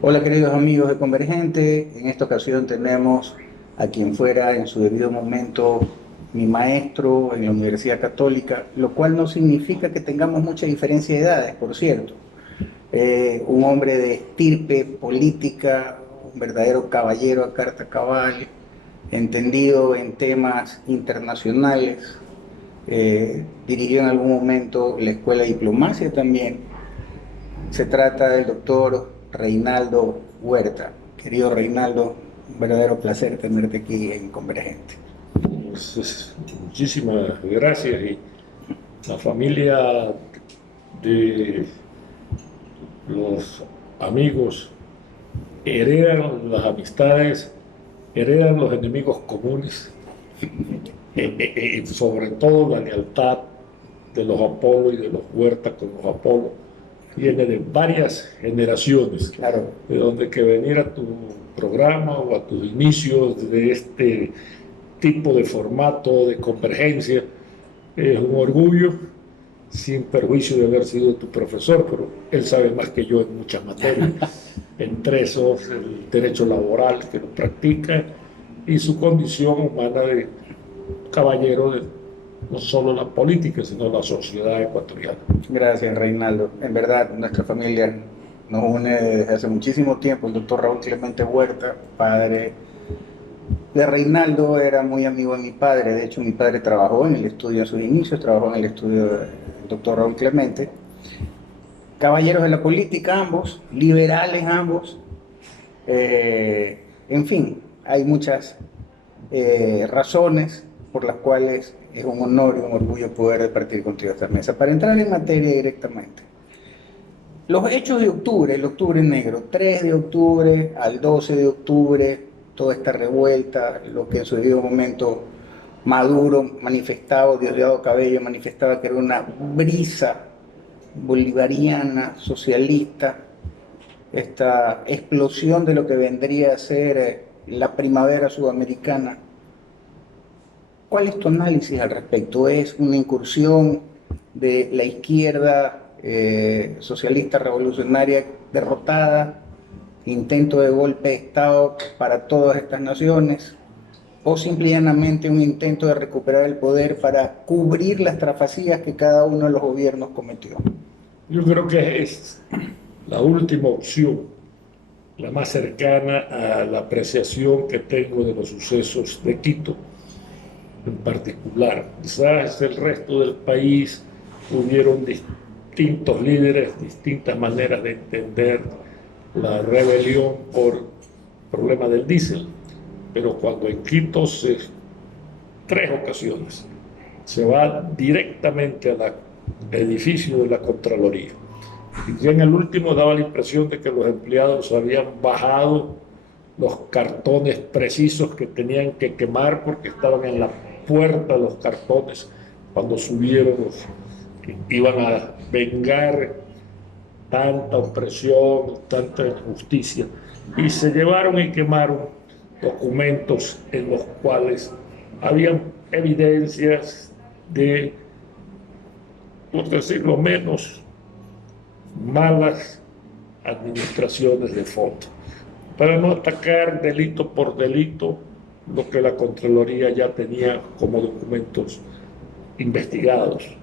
Hola queridos amigos de Convergente, en esta ocasión tenemos a quien fuera en su debido momento mi maestro en la Universidad Católica, lo cual no significa que tengamos mucha diferencia de edades, por cierto. Un hombre de estirpe política, un verdadero caballero a carta cabal, entendido en temas internacionales, dirigió en algún momento la Escuela de Diplomacia también. Se trata del doctor Reinaldo Huerta. Querido Reinaldo, un verdadero placer tenerte aquí en Convergente. Muchísimas gracias. Y la familia de los amigos heredan las amistades, heredan los enemigos comunes, y sobre todo la lealtad de los Apolo y de los Huerta con los Apolo viene de varias generaciones, Claro, de donde que venir a tu programa o a tus inicios de este tipo de formato de convergencia es un orgullo, sin perjuicio de haber sido tu profesor, pero él sabe más que yo en muchas materias, entre esos el derecho laboral que lo practica y su condición humana de caballero de no solo la política, sino la sociedad ecuatoriana. gracias Reinaldo. En verdad, nuestra familia nos une desde hace muchísimo tiempo. El doctor Raúl Clemente Huerta, padre de Reinaldo, era muy amigo de mi padre. De hecho, mi padre trabajó en el estudio en sus inicios, trabajó en el estudio del doctor Raúl Clemente. Caballeros de la política ambos, liberales ambos. En fin, hay muchas razones por las cuales es un honor y un orgullo poder departir contigo esta mesa. Para entrar en materia directamente, los hechos de octubre, el octubre negro, 3 de octubre al 12 de octubre, toda esta revuelta, lo que en su debido momento Maduro manifestaba, Diosdado Cabello manifestaba que era una brisa bolivariana, socialista, esta explosión de lo que vendría a ser la primavera sudamericana. ¿Cuál es tu análisis al respecto? ¿Es una incursión de la izquierda socialista revolucionaria derrotada, intento de golpe de Estado para todas estas naciones, o simplemente un intento de recuperar el poder para cubrir las trafacías que cada uno de los gobiernos cometió? Yo creo que es la última opción, la más cercana a la apreciación que tengo de los sucesos de Quito en particular. Quizás el resto del país hubieron distintos líderes, distintas maneras de entender la rebelión por el problema del diésel, pero cuando en Quito tres ocasiones se va directamente al edificio de la Contraloría. Y ya en el último daba la impresión de que los empleados habían bajado los cartones precisos que tenían que quemar porque estaban en la puerta los cartones cuando subieron los que iban a vengar tanta opresión, tanta injusticia, y se llevaron y quemaron documentos en los cuales habían evidencias de, por decirlo menos, malas administraciones de fondo, para no atacar delito por delito lo que la Contraloría ya tenía como documentos investigados.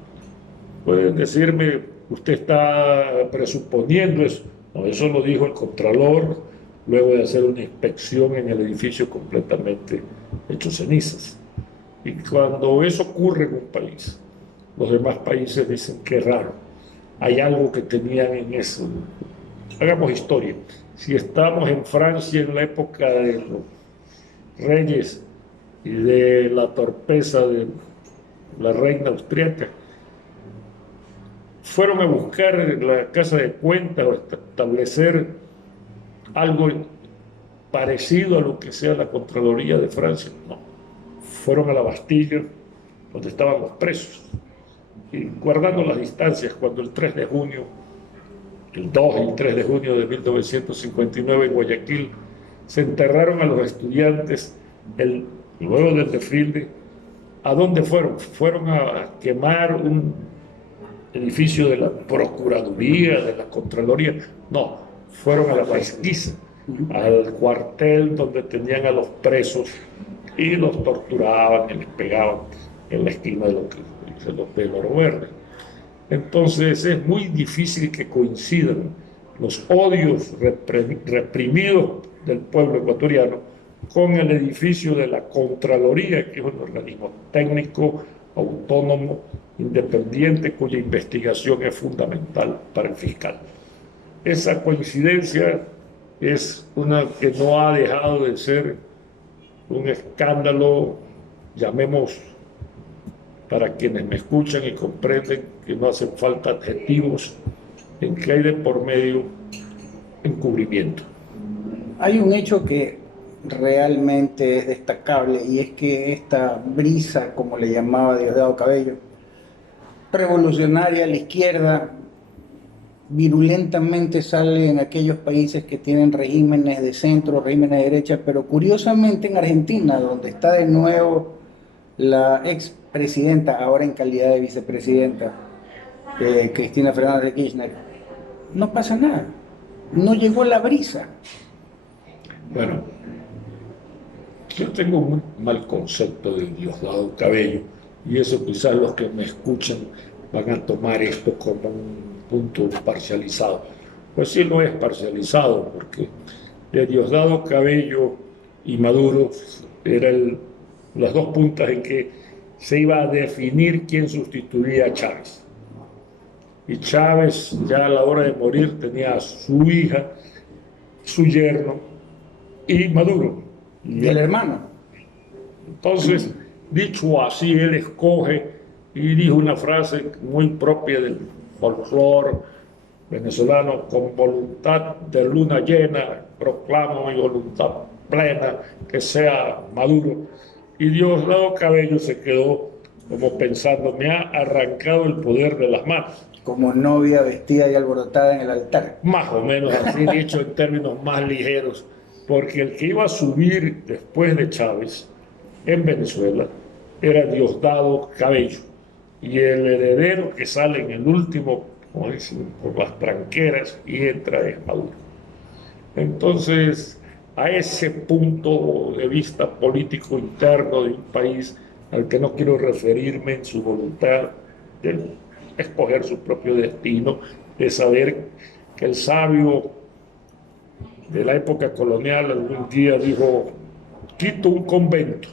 Pueden decirme, usted está presuponiendo eso. No, eso lo dijo el Contralor luego de hacer una inspección en el edificio completamente hecho cenizas. Y cuando eso ocurre en un país, los demás países dicen que raro, hay algo que tenían en eso. Hagamos historia. Si estamos en Francia en la época de los reyes y de la torpeza de la reina austríaca, fueron a buscar la casa de cuentas o establecer algo parecido a lo que sea la Contraloría de Francia. No, fueron a la Bastilla, donde estábamos presos, y guardando las distancias, cuando el 3 de junio, el 2 y el 3 de junio de 1959 en Guayaquil, se enterraron a los estudiantes luego del desfile. ¿A dónde fueron? Fueron a quemar un edificio de la Procuraduría, de la Contraloría. No, fueron a la pesquisa, al cuartel donde tenían a los presos y los torturaban y les pegaban en la esquina de los Oro Verde. Entonces es muy difícil que coincidan los odios reprimidos del pueblo ecuatoriano con el edificio de la Contraloría, que es un organismo técnico, autónomo, independiente, cuya investigación es fundamental para el fiscal. Esa coincidencia es una que no ha dejado de ser un escándalo, llamemos, para quienes me escuchan y comprenden que no hacen falta adjetivos, en que hay de por medio encubrimiento. Hay un hecho que realmente es destacable y es que esta brisa, como le llamaba Diosdado Cabello, revolucionaria a la izquierda, virulentamente sale en aquellos países que tienen regímenes de centro, regímenes de derecha, pero curiosamente en Argentina, donde está de nuevo la expresidenta, ahora en calidad de vicepresidenta, Cristina Fernández de Kirchner, no pasa nada, no llegó la brisa. Bueno, yo tengo un mal concepto de Diosdado Cabello, y eso quizás los que me escuchan van a tomar esto como un punto parcializado. Pues sí lo es parcializado, porque de Diosdado Cabello y Maduro eran las dos puntas en que se iba a definir quién sustituiría a Chávez. Y Chávez, ya a la hora de morir, tenía a su hija, su yerno y Maduro. Y el hermano. Entonces, dicho así, él escoge y dijo una frase muy propia del folclore venezolano: con voluntad de luna llena, proclamo mi voluntad plena que sea Maduro. Y Diosdado Cabello se quedó como pensando: me ha arrancado el poder de las manos. Como novia vestida y alborotada en el altar. Más o menos así, dicho en términos más ligeros, porque el que iba a subir después de Chávez en Venezuela era Diosdado Cabello, y el heredero que sale en el último, como dicen, por las tranqueras y entra es Maduro. Entonces, a ese punto de vista político interno de un país al que no quiero referirme, en su voluntad de escoger su propio destino, de saber que el sabio de la época colonial algún día dijo: Quito un convento,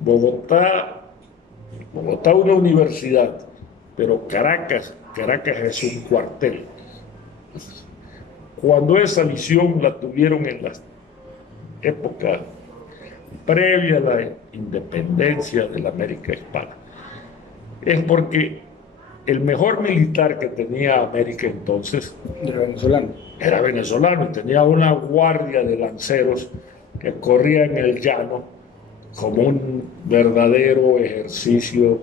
Bogotá una universidad, pero Caracas es un cuartel. Cuando esa visión la tuvieron en la época previa a la independencia de la América Hispana, es porque el mejor militar que tenía América entonces era venezolano, y tenía una guardia de lanceros que corría en el llano como un verdadero ejercicio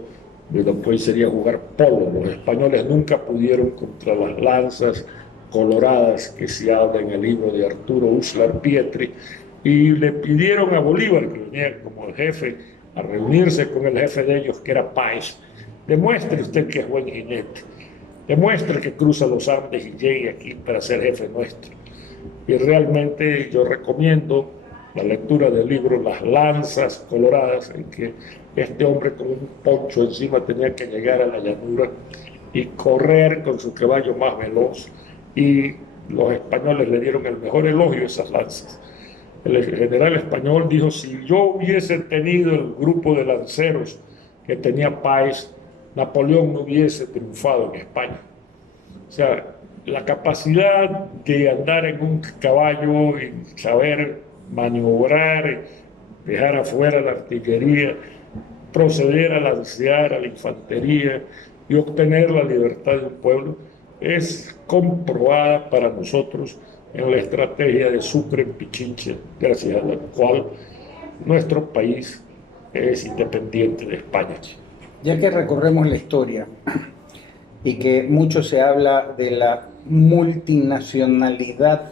de lo que hoy sería jugar polo. Los españoles nunca pudieron contra las lanzas coloradas que se habla en el libro de Arturo Uslar Pietri, y le pidieron a Bolívar, que venía como el jefe, a reunirse con el jefe de ellos, que era Páez: demuestre usted que es buen jinete, demuestre que cruza los Andes y llegue aquí para ser jefe nuestro. Y realmente yo recomiendo la lectura del libro Las Lanzas Coloradas, en que este hombre con un poncho encima tenía que llegar a la llanura y correr con su caballo más veloz, y los españoles le dieron el mejor elogio a esas lanzas. El general español dijo: si yo hubiese tenido el grupo de lanceros que tenía Páez, Napoleón no hubiese triunfado en España. O sea, la capacidad de andar en un caballo y saber maniobrar, dejar afuera la artillería, proceder a lancear a la infantería y obtener la libertad de un pueblo, es comprobada para nosotros en la estrategia de Sucre en Pichinche, gracias a la cual nuestro país es independiente de España. Ya que recorremos la historia y que mucho se habla de la multinacionalidad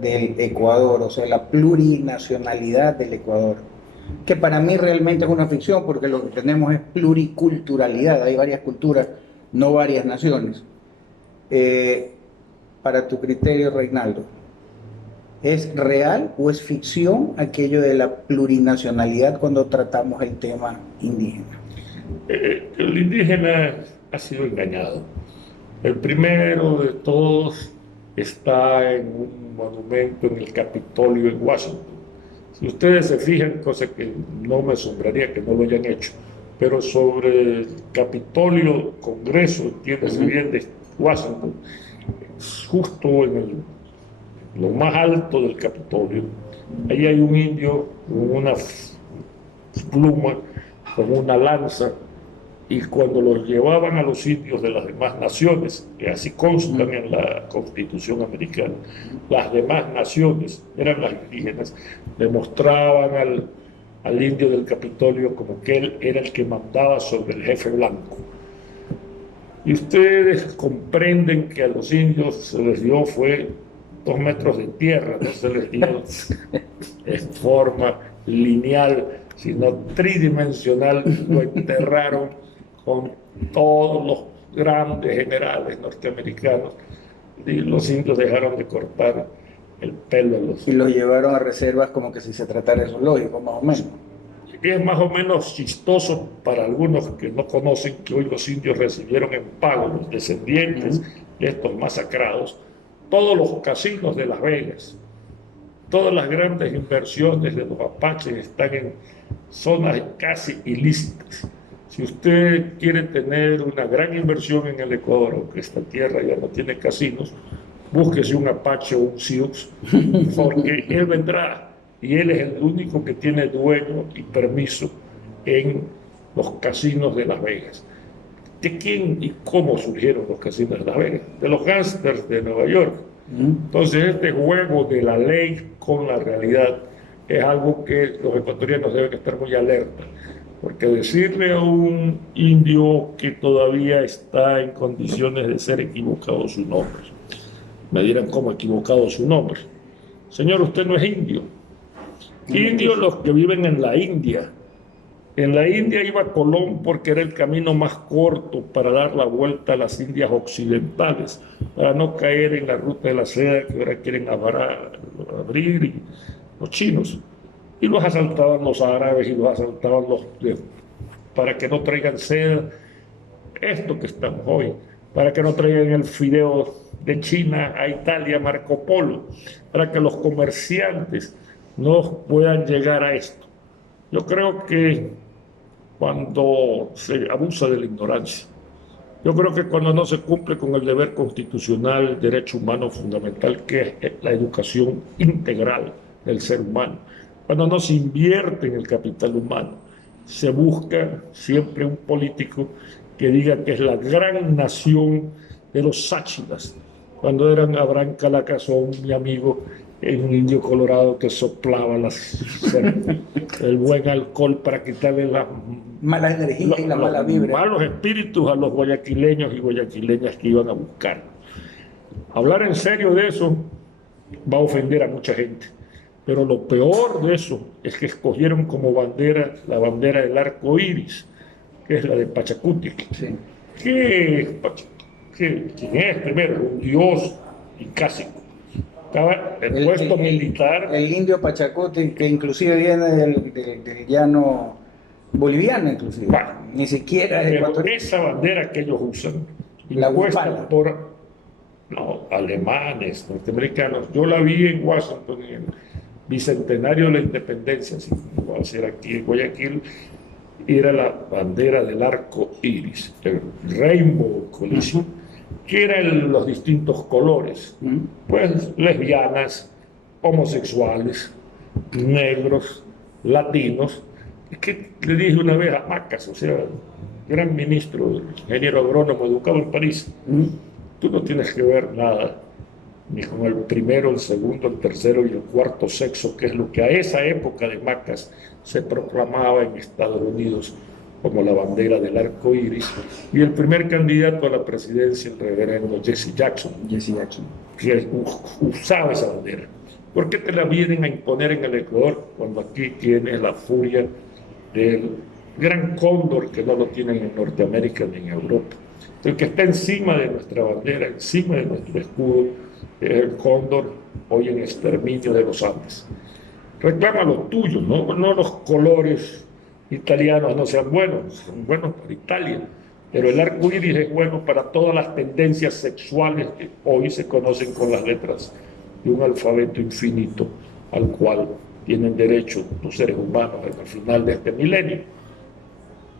del Ecuador, o sea, la plurinacionalidad del Ecuador, que para mí realmente es una ficción, porque lo que tenemos es pluriculturalidad, hay varias culturas, no varias naciones. para tu criterio, Reinaldo? ¿Es real o es ficción aquello de la plurinacionalidad cuando tratamos el tema indígena? El indígena ha sido engañado. El primero de todos está en un monumento en el Capitolio en Washington. Si ustedes se fijan, cosa que no me asombraría que no lo hayan hecho, pero sobre el Capitolio, Congreso, entiéndase bien, de Washington, justo lo más alto del Capitolio, ahí hay un indio con una pluma, con una lanza, y cuando los llevaban a los indios de las demás naciones, que así constan en la Constitución americana, las demás naciones eran las indígenas, demostraban al indio del Capitolio como que él era el que mandaba sobre el jefe blanco. Y ustedes comprenden que a los indios se les dio fue 2 metros de tierra, no se les dio en forma lineal, sino tridimensional, lo enterraron con todos los grandes generales norteamericanos, y los indios dejaron de cortar el pelo a los... Y los llevaron a reservas como que si se tratara de zoológico, más o menos. Es más o menos chistoso para algunos que no conocen que hoy los indios recibieron en pago, los descendientes de estos masacrados, todos los casinos de Las Vegas. Todas las grandes inversiones de los apaches están en zonas casi ilícitas. Si usted quiere tener una gran inversión en el Ecuador, aunque esta tierra ya no tiene casinos, búsquese un apache o un sioux, porque él vendrá y él es el único que tiene dueño y permiso en los casinos de Las Vegas. ¿De quién y cómo surgieron los casinos de Las Vegas? De los gángsters de Nueva York. Entonces, este juego de la ley con la realidad es algo que los ecuatorianos deben estar muy alerta, porque decirle a un indio que todavía está en condiciones de ser equivocado su nombre, me dirán cómo equivocado su nombre. Señor, usted no es indio. Indios los que viven en la India. En la India iba Colón porque era el camino más corto para dar la vuelta a las Indias occidentales, para no caer en la ruta de la seda que ahora quieren abrir y los chinos. Y los asaltaban los árabes y los asaltaban para que no traigan seda, esto que estamos hoy, para que no traigan el fideo de China a Italia, Marco Polo, para que los comerciantes no puedan llegar a esto. Yo creo que cuando se abusa de la ignorancia, yo creo que cuando no se cumple con el deber constitucional, el derecho humano fundamental, que es la educación integral del ser humano, cuando no se invierte en el capital humano, se busca siempre un político que diga que es la gran nación de los sáchilas, cuando eran Abraham Calacasón, mi amigo, un indio colorado que soplaba el buen alcohol para quitarle las mala energía y la mala vibra. Malos espíritus a los guayaquileños y guayaquileñas que iban a buscar. Hablar en serio de eso va a ofender a mucha gente, pero lo peor de eso es que escogieron como bandera la bandera del arco iris, que es la de Pachacuti. Sí. ¿Quién es primero? Un dios incásico. Estaba el puesto militar. El indio Pachacuti, que inclusive viene del llano boliviano, inclusive. Bueno, ni siquiera es ecuatoriano. Esa bandera que ellos usan, La impuesta bufala. por alemanes, norteamericanos. Yo la vi en Washington, en el bicentenario de la independencia, así como va a ser aquí en Guayaquil, y era la bandera del arco iris, el Rainbow Coalition, que eran los distintos colores, pues lesbianas, homosexuales, negros, latinos. Es que le dije una vez a Macas, o sea, gran ministro, ingeniero agrónomo, educado en París, tú no tienes que ver nada ni con el primero, el segundo, el tercero y el cuarto sexo, que es lo que a esa época de Macas se proclamaba en Estados Unidos como la bandera del arco iris, y el primer candidato a la presidencia, el reverendo Jesse Jackson, que usaba esa bandera. ¿Por qué te la vienen a imponer en el Ecuador cuando aquí tienes la furia del gran cóndor que no lo tienen en Norteamérica ni en Europa? El que está encima de nuestra bandera, encima de nuestro escudo, el cóndor hoy en exterminio de los Andes. Reclama lo tuyo, no los colores italianos no sean buenos para Italia, pero el arco iris es bueno para todas las tendencias sexuales que hoy se conocen con las letras de un alfabeto infinito al cual tienen derecho los seres humanos al final de este milenio.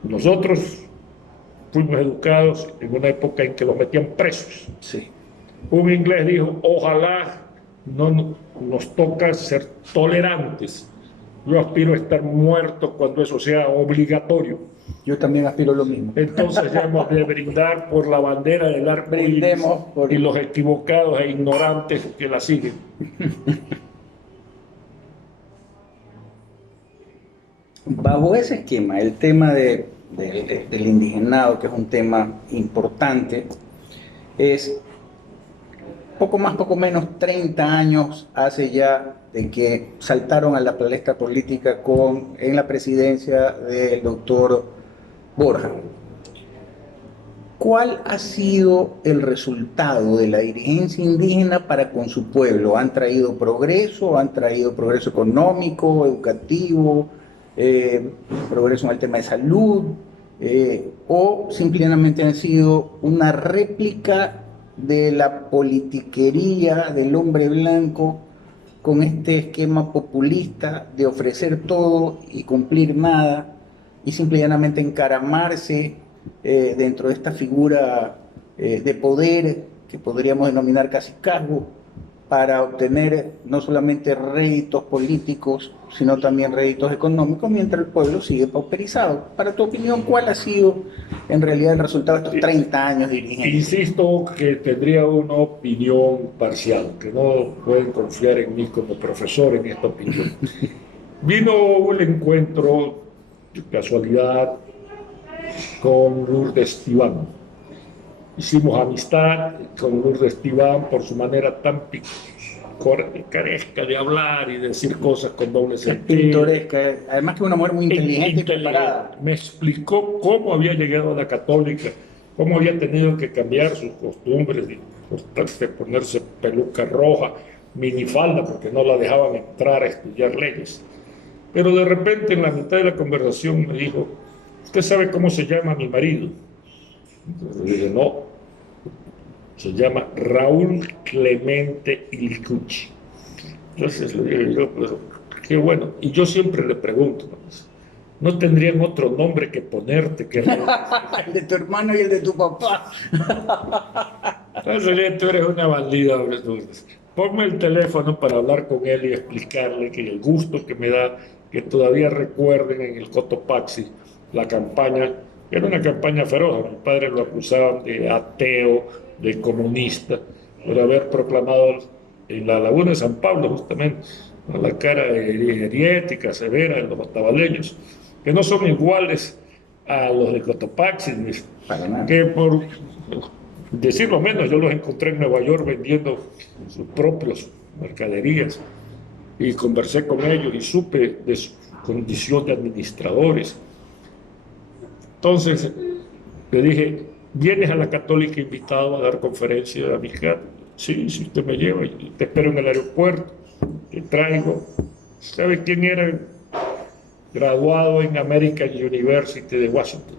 Nosotros fuimos educados en una época en que los metían presos. Sí. Un inglés dijo, ojalá no nos toca ser tolerantes. Yo aspiro a estar muerto cuando eso sea obligatorio. Yo también aspiro lo mismo. Entonces ya hemos de brindar por la bandera del arco iris y los equivocados e ignorantes que la siguen. Bajo ese esquema, el tema del indigenado, que es un tema importante, es poco menos 30 años hace ya de que saltaron a la palestra política en la presidencia del doctor Borja. ¿Cuál ha sido el resultado de la dirigencia indígena para con su pueblo? ¿Han traído progreso? ¿Han traído progreso económico, educativo, progreso en el tema de salud? ¿O simplemente han sido una réplica de la politiquería del hombre blanco con este esquema populista de ofrecer todo y cumplir nada y simplemente encaramarse dentro de esta figura de poder que podríamos denominar casi cargo para obtener no solamente réditos políticos, sino también réditos económicos, mientras el pueblo sigue pauperizado? Para tu opinión, ¿cuál ha sido en realidad el resultado de estos 30 años de dirigencia? Insisto que tendría una opinión parcial, que no pueden confiar en mí como profesor en esta opinión. Vino un encuentro, de casualidad, con Lourdes Tibán. Hicimos amistad con Lourdes Tibán por su manera tan picaresca de hablar y decir cosas con doble sentido. Pintoresca, además que una mujer muy inteligente y preparada. Me explicó cómo había llegado a la católica, cómo había tenido que cambiar sus costumbres, de ponerse peluca roja, minifalda, porque no la dejaban entrar a estudiar leyes. Pero de repente, en la mitad de la conversación, me dijo, ¿usted sabe cómo se llama mi marido? Entonces le dije, no, se llama Raúl Clemente Ilcucci. Entonces le dije yo, pues, qué bueno. Y yo siempre le pregunto, ¿no tendrían otro nombre que ponerte? El de tu hermano y el de tu papá. Entonces tú eres una bandida. Ponme el teléfono para hablar con él y explicarle que el gusto que me da que todavía recuerden en el Cotopaxi la campaña. Era una campaña feroz. A mi padre lo acusaban de ateo, de comunista, por haber proclamado en la laguna de San Pablo, justamente, a la cara heriética, severa de los otavaleños, que no son iguales a los de Cotopaxi, que por decirlo menos, yo los encontré en Nueva York vendiendo sus propias mercaderías y conversé con ellos y supe de su condición de administradores. Entonces le dije, ¿vienes a la Católica invitado a dar conferencia de amistad? Sí, si usted me lleva, te espero en el aeropuerto, te traigo. ¿Sabe quién era? Graduado en American University de Washington.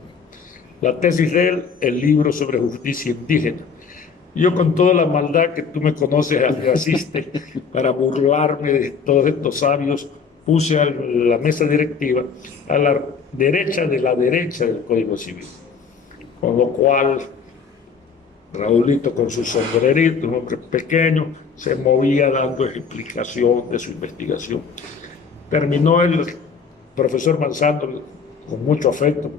La tesis de él, el libro sobre justicia indígena. Yo, con toda la maldad que tú me conoces, asiste para burlarme de todos estos sabios, puse a la mesa directiva a la derecha del Código Civil. Con lo cual, Raulito, con su sombrerito, un hombre pequeño, se movía dando explicación de su investigación. Terminó el profesor Manzano con mucho afecto.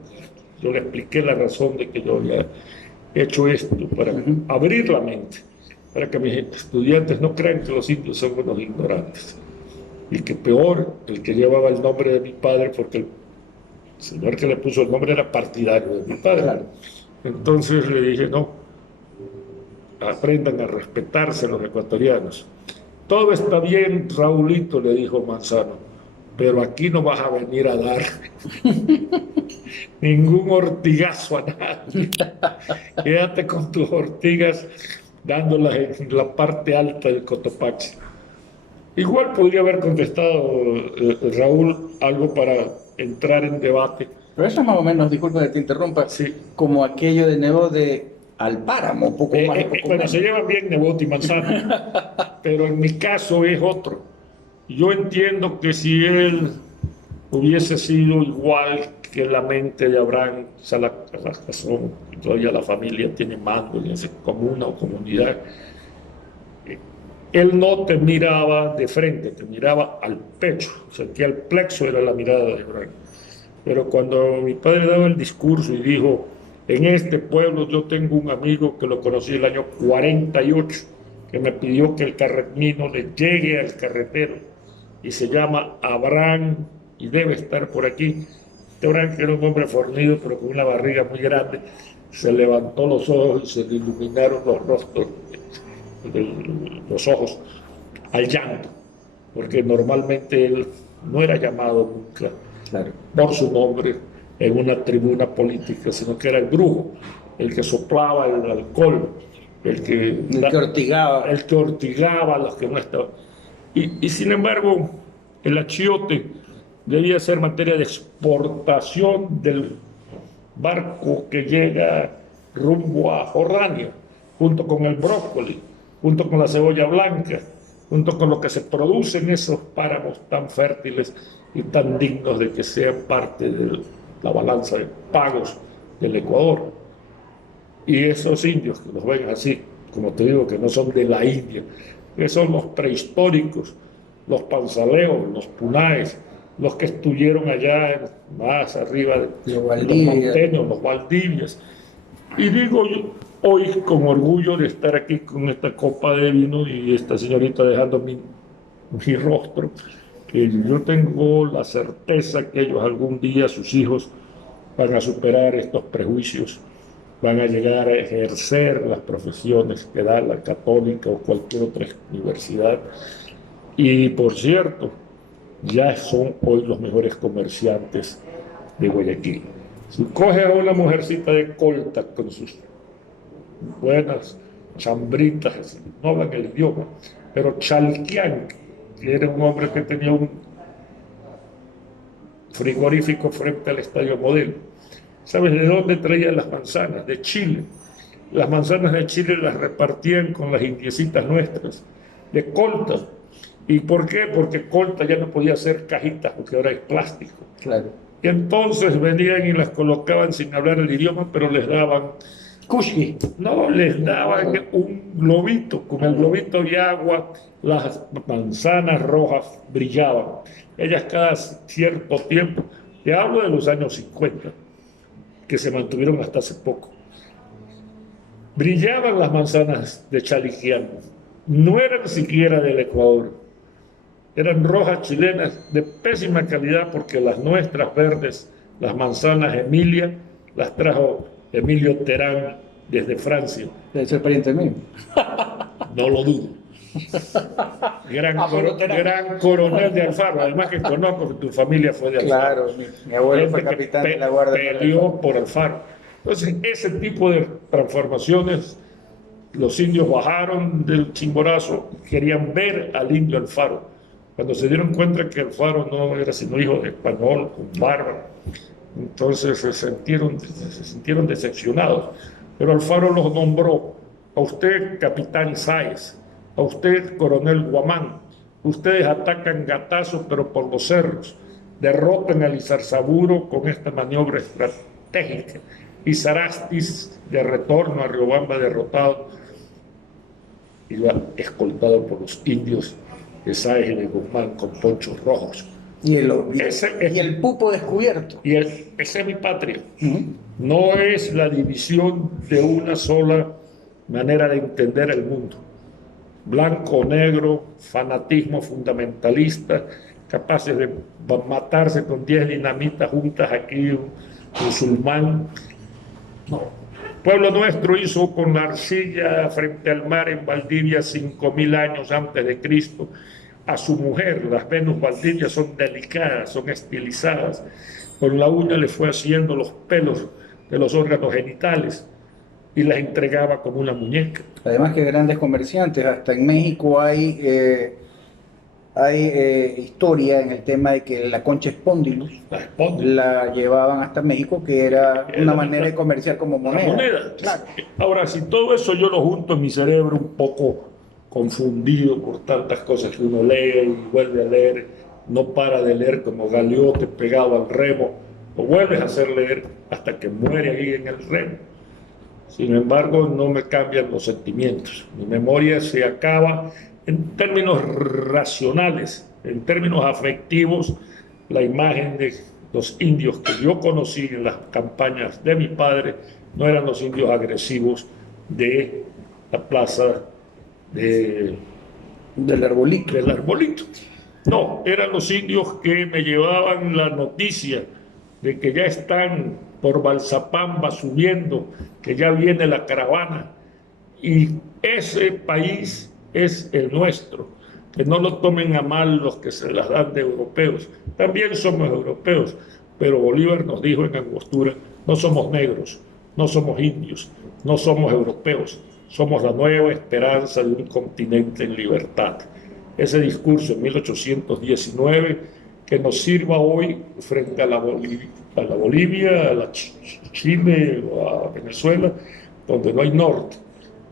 Yo le expliqué la razón de que yo había hecho esto para abrir la mente, para que mis estudiantes no crean que los indios son unos ignorantes. Y que peor, el que llevaba el nombre de mi padre, porque el señor que le puso el nombre era partidario de mi padre. Claro. Entonces le dije, no, aprendan a respetarse los ecuatorianos. Todo está bien, Raulito, le dijo Manzano, pero aquí no vas a venir a dar ningún ortigazo a nadie. Quédate con tus ortigas dándolas en la parte alta del Cotopaxi. Igual podría haber contestado Raúl algo para entrar en debate. Pero eso es más o menos, disculpa que te interrumpa, Sí. como aquello de Nebot de al páramo, poco más, poco Bueno, menos. se llevan bien Nebot y Manzano, pero en mi caso es otro. Yo entiendo que si él hubiese sido igual que la mente de Abraham, o sea, la razón, todavía la familia tiene mando en esa comuna o comunidad, él no te miraba de frente, te miraba al pecho, o sea, que al plexo era la mirada de Abraham. Pero cuando mi padre daba el discurso y dijo, en este pueblo yo tengo un amigo que lo conocí el año 48, que me pidió que el carretino le llegue al carretero, y se llama Abraham, y debe estar por aquí. Este Abraham, que era un hombre fornido, pero con una barriga muy grande, se levantó los ojos y se le iluminaron los rostros, los ojos al llanto, porque normalmente él no era llamado nunca Claro. por su nombre en una tribuna política, sino que era el brujo, el que soplaba el alcohol, el que ortigaba. El que ortigaba a los que no estaban. Y sin embargo, el achiote debía ser materia de exportación del barco que llega rumbo a Jordania, junto con el brócoli, junto con la cebolla blanca, junto con lo que se produce en esos páramos tan fértiles y tan dignos de que sean parte de la balanza de pagos del Ecuador. Y esos indios que los ven así, como te digo, que no son de la India, que son los prehistóricos, los panzaleos, los punaes, los que estuvieron allá más arriba de los monteños, los valdivias. Y digo yo, hoy con orgullo de estar aquí con esta copa de vino y esta señorita dejando mi rostro, que yo tengo la certeza que ellos algún día, sus hijos, van a superar estos prejuicios, van a llegar a ejercer las profesiones que da la católica o cualquier otra universidad. Y por cierto, ya son hoy los mejores comerciantes de Guayaquil. Si coges a una mujercita de Colta con sus buenas chambritas, no hablan el idioma, pero Chalquián, que era un hombre que tenía un frigorífico frente al Estadio Modelo. ¿Sabes de dónde traían las manzanas? De Chile. Las manzanas de Chile las repartían con las indiecitas nuestras, de Colta. ¿Y por qué? Porque Colta ya no podía hacer cajitas, porque ahora es plástico. Claro. Y entonces venían y las colocaban sin hablar el idioma, pero les daban Kushi. No, les daban un globito, con el globito de agua, las manzanas rojas brillaban. Ellas cada cierto tiempo, te hablo de los años 50, que se mantuvieron hasta hace poco, brillaban las manzanas de Chaliquián, no eran siquiera del Ecuador, eran rojas chilenas de pésima calidad porque las nuestras verdes, las manzanas Emilia, las trajo Emilio Terán desde Francia. Debe ser pariente mío. No lo dudo. Gran coronel de Alfaro, además que conozco que tu familia fue de Alfaro. Claro, mi abuelo fue capitán de la Guardia. Peleó por Alfaro. Entonces, ese tipo de transformaciones, los indios bajaron del Chimborazo, querían ver al indio Alfaro. Cuando se dieron cuenta que Alfaro no era sino hijo de español, con barba, entonces se sintieron decepcionados. Pero Alfaro los nombró: a usted, capitán Sáez, a usted, coronel Guamán, ustedes atacan Gatazo, pero por los cerros, derrotan a Lizarzaburo con esta maniobra estratégica, y Sarastis, de retorno a Riobamba, derrotado, iba escoltado por los indios de Sáez y de Guzmán con ponchos rojos. Y el pupo descubierto. Esa es mi patria. No es la división de una sola manera de entender el mundo. Blanco o negro, fanatismo fundamentalista, capaces de matarse con 10 dinamitas juntas aquí, un musulmán. No. Pueblo nuestro hizo con la arcilla frente al mar en Valdivia 5.000 años antes de Cristo a su mujer. Las Venus Valdivias son delicadas, son estilizadas. Con la uña le fue haciendo los pelos de los órganos genitales. y las entregaba como una muñeca. Además que grandes comerciantes, hasta en México hay historia en el tema de que la concha espondylus La esponja. la llevaban hasta México, que era una manera de comerciar como La moneda. moneda. Claro. Ahora, si todo eso yo lo junto en mi cerebro un poco confundido por tantas cosas que uno lee y vuelve a leer, no para de leer como Galeote pegado al remo, lo vuelves a hacer leer hasta que muere ahí en el remo. Sin embargo, no me cambian los sentimientos. Mi memoria se acaba en términos racionales, en términos afectivos. La imagen de los indios que yo conocí en las campañas de mi padre no eran los indios agresivos de la plaza de, Del arbolito. del arbolito. No, eran los indios que me llevaban la noticia de que ya están por Balsapamba subiendo, que ya viene la caravana. Y ese país es el nuestro. Que no lo tomen a mal los que se las dan de europeos. También somos europeos, pero Bolívar nos dijo en Angostura, no somos negros, no somos indios, no somos europeos, somos la nueva esperanza de un continente en libertad. Ese discurso en 1819 que nos sirva hoy frente a la Bolivia, a la Chile o a Venezuela, donde no hay norte.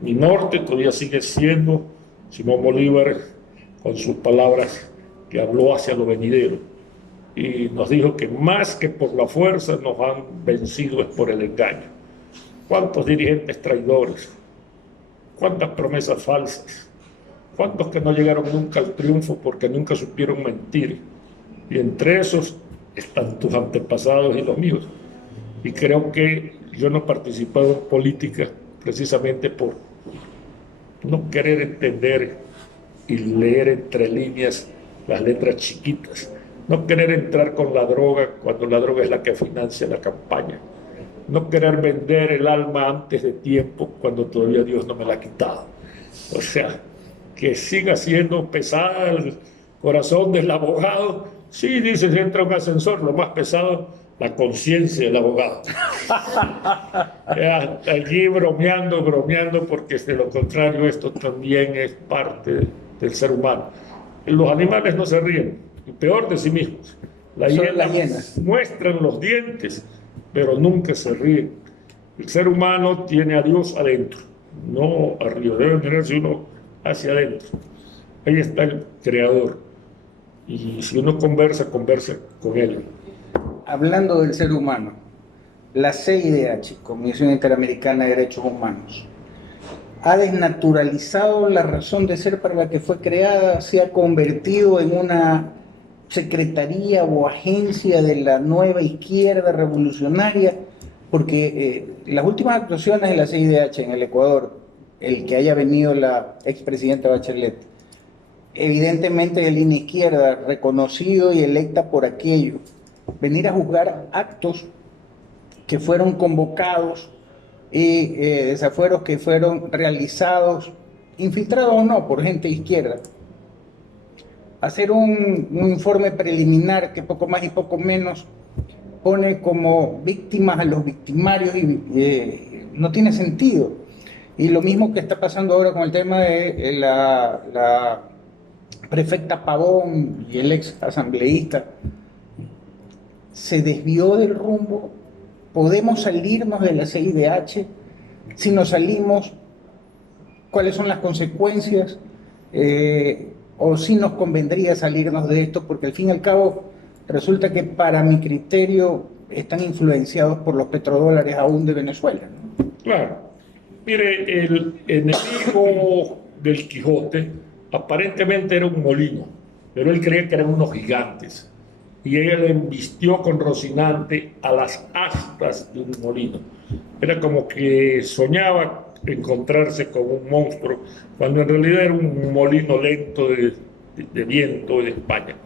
Mi norte todavía sigue siendo Simón Bolívar con sus palabras que habló hacia lo venidero y nos dijo que más que por la fuerza nos han vencido es por el engaño. ¿Cuántos dirigentes traidores? ¿Cuántas promesas falsas? ¿Cuántos que no llegaron nunca al triunfo porque nunca supieron mentir? Y entre esos están tus antepasados y los míos. Y creo que yo no he participado en política precisamente por no querer entender y leer entre líneas las letras chiquitas. No querer entrar con la droga cuando la droga es la que financia la campaña. No querer vender el alma antes de tiempo cuando todavía Dios no me la ha quitado. O sea, que siga siendo pesada el corazón del abogado. Sí, dice, si entra un ascensor, lo más pesado, la conciencia del abogado. Allí bromeando, porque de lo contrario esto también es parte del ser humano. Los animales no se ríen, y peor de sí mismos. Las hienas muestran los dientes, pero nunca se ríen. El ser humano tiene a Dios adentro, no arriba, debe tenerse uno hacia adentro. Ahí está el creador. Y si uno conversa con él. Hablando del ser humano, la CIDH, Comisión Interamericana de Derechos Humanos, ha desnaturalizado la razón de ser para la que fue creada, se ha convertido en una secretaría o agencia de la nueva izquierda revolucionaria, porque las últimas actuaciones de la CIDH en el Ecuador, el que haya venido la expresidenta Bachelet, evidentemente de línea izquierda, reconocido y electa por aquello, venir a juzgar actos que fueron convocados y desafueros que fueron realizados, infiltrados o no, por gente de izquierda. Hacer un informe preliminar que poco más y poco menos pone como víctimas a los victimarios y no tiene sentido. Y lo mismo que está pasando ahora con el tema de la prefecta Pavón y el ex asambleísta, se desvió del rumbo. ¿Podemos salirnos de la CIDH? Si nos salimos, ¿cuáles son las consecuencias? O si nos convendría salirnos de esto, porque al fin y al cabo resulta que para mi criterio están influenciados por los petrodólares aún de Venezuela, ¿no? Claro. Mire, el enemigo del Quijote aparentemente era un molino, pero él creía que eran unos gigantes. Y ella le embistió con Rocinante a las astas de un molino. Era como que soñaba encontrarse con un monstruo, cuando en realidad era un molino lento de viento de España.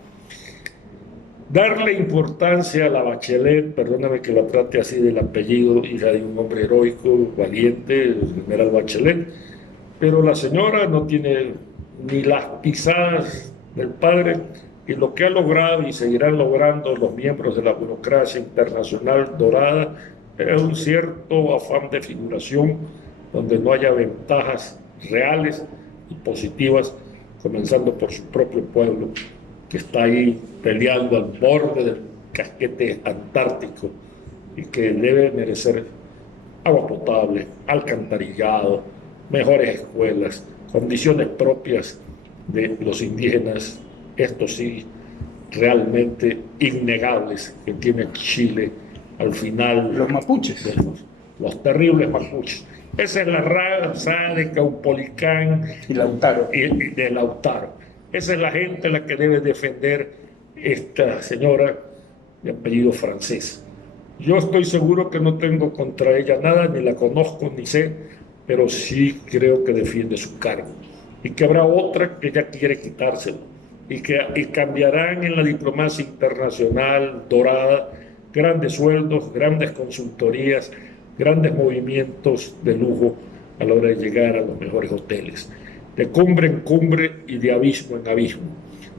Darle importancia a la Bachelet, perdóname que la trate así del apellido, hija de un hombre heroico, valiente, el general Bachelet, pero la señora no tiene ni las pisadas del padre, y lo que ha logrado y seguirán logrando los miembros de la burocracia internacional dorada Es un cierto afán de figuración donde no haya ventajas reales y positivas, comenzando por su propio pueblo, que está ahí peleando al borde del casquete antártico y que debe merecer agua potable, alcantarillado, mejores escuelas, condiciones propias de los indígenas, esto sí, realmente innegables que tiene Chile al final. Los mapuches. De los terribles mapuches. Esa es la raza de Caupolicán Y Lautaro. y de Lautaro. Esa es la gente la que debe defender esta señora de apellido francés. Yo estoy seguro que no tengo contra ella nada, ni la conozco, ni sé, pero sí creo que defiende su cargo. Y que habrá otra que ya quiere quitárselo. Y cambiarán en la diplomacia internacional dorada grandes sueldos, grandes consultorías, grandes movimientos de lujo a la hora de llegar a los mejores hoteles. De cumbre en cumbre y de abismo en abismo.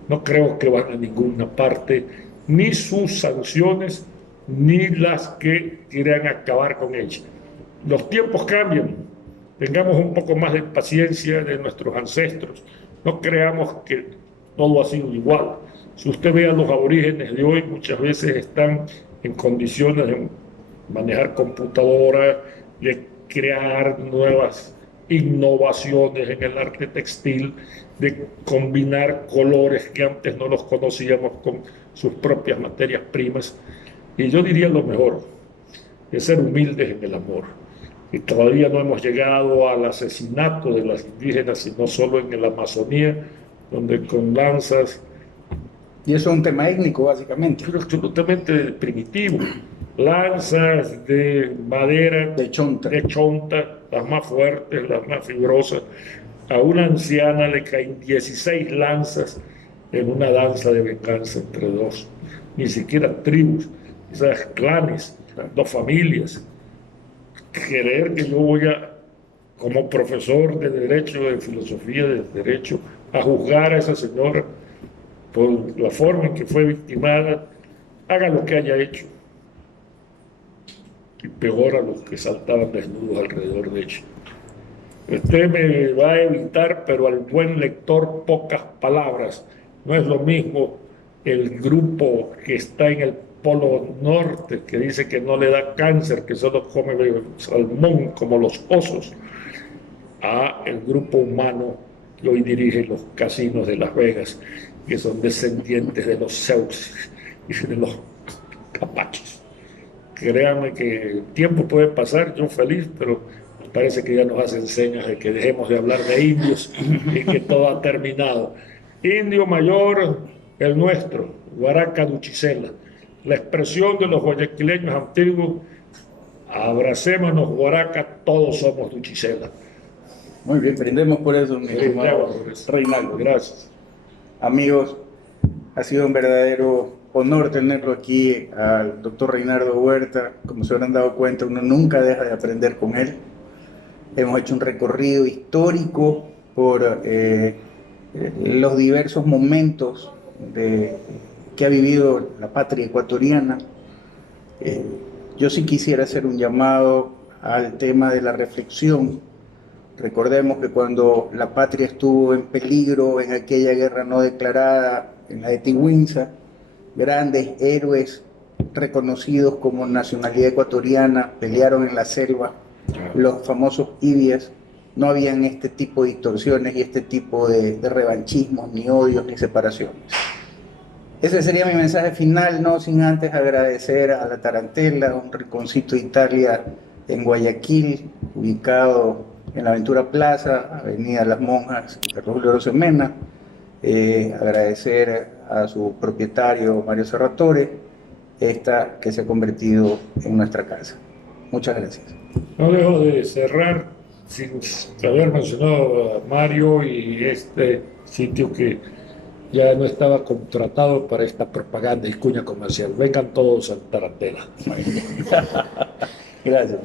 No creo que van a ninguna parte, ni sus sanciones, ni las que quieran acabar con ella. Los tiempos cambian, tengamos un poco más de paciencia de nuestros ancestros, no creamos que todo ha sido igual. Si usted ve a los aborígenes de hoy, muchas veces están en condiciones de manejar computadoras, de crear nuevas innovaciones en el arte textil, de combinar colores que antes no los conocíamos con sus propias materias primas. Y yo diría lo mejor, es ser humildes en el amor. Y todavía no hemos llegado al asesinato de las indígenas, sino solo en la Amazonía, donde con lanzas... Y eso es un tema étnico, básicamente. Pero absolutamente primitivo. Lanzas de madera, De chonta. las más fuertes, las más fibrosas. A una anciana le caen 16 lanzas en una danza de venganza entre dos. Ni siquiera tribus, esas clanes, dos familias. Creer que yo voy a, como profesor de Derecho, de Filosofía de Derecho, a juzgar a esa señora por la forma en que fue victimada, haga lo que haya hecho. Y peor a los que saltaban desnudos alrededor de ella. Usted me va a evitar, pero al buen lector pocas palabras. No es lo mismo el grupo que está en el Polo Norte, que dice que no le da cáncer, que solo come salmón como los osos, a el grupo humano que hoy dirige los casinos de Las Vegas, que son descendientes de los Zeus y de los Apaches. Créanme que el tiempo puede pasar, yo feliz, pero parece que ya nos hacen señas de que dejemos de hablar de indios y que todo ha terminado. Indio mayor, el nuestro, Guaraca Duchicela, la expresión de los guayaquileños antiguos, abracémonos Guaraca, todos somos Duchicela. Muy bien, brindemos por eso, mi estimado Reinaldo. Gracias. Amigos, ha sido un verdadero honor tenerlo aquí al doctor Reinaldo Huerta. Como se habrán dado cuenta, uno nunca deja de aprender con él. Hemos hecho un recorrido histórico por los diversos momentos que ha vivido la patria ecuatoriana. Yo sí quisiera hacer un llamado al tema de la reflexión. Recordemos que cuando la patria estuvo en peligro en aquella guerra no declarada, en la de Tigüinza, grandes héroes reconocidos como nacionalidad ecuatoriana pelearon en la selva, los famosos ibias. No habían este tipo de distorsiones y este tipo de revanchismos, ni odios, ni separaciones. Ese sería mi mensaje final, no sin antes agradecer a La Tarantela, un rinconcito de Italia en Guayaquil, ubicado en la Aventura Plaza, Avenida Las Monjas, Julio Rosemena. Agradecer a su propietario Mario Serratore, esta que se ha convertido en nuestra casa. Muchas gracias. No dejo de cerrar sin haber mencionado a Mario y este sitio que ya no estaba contratado para esta propaganda y cuña comercial. Vengan todos a Tarantela. Gracias.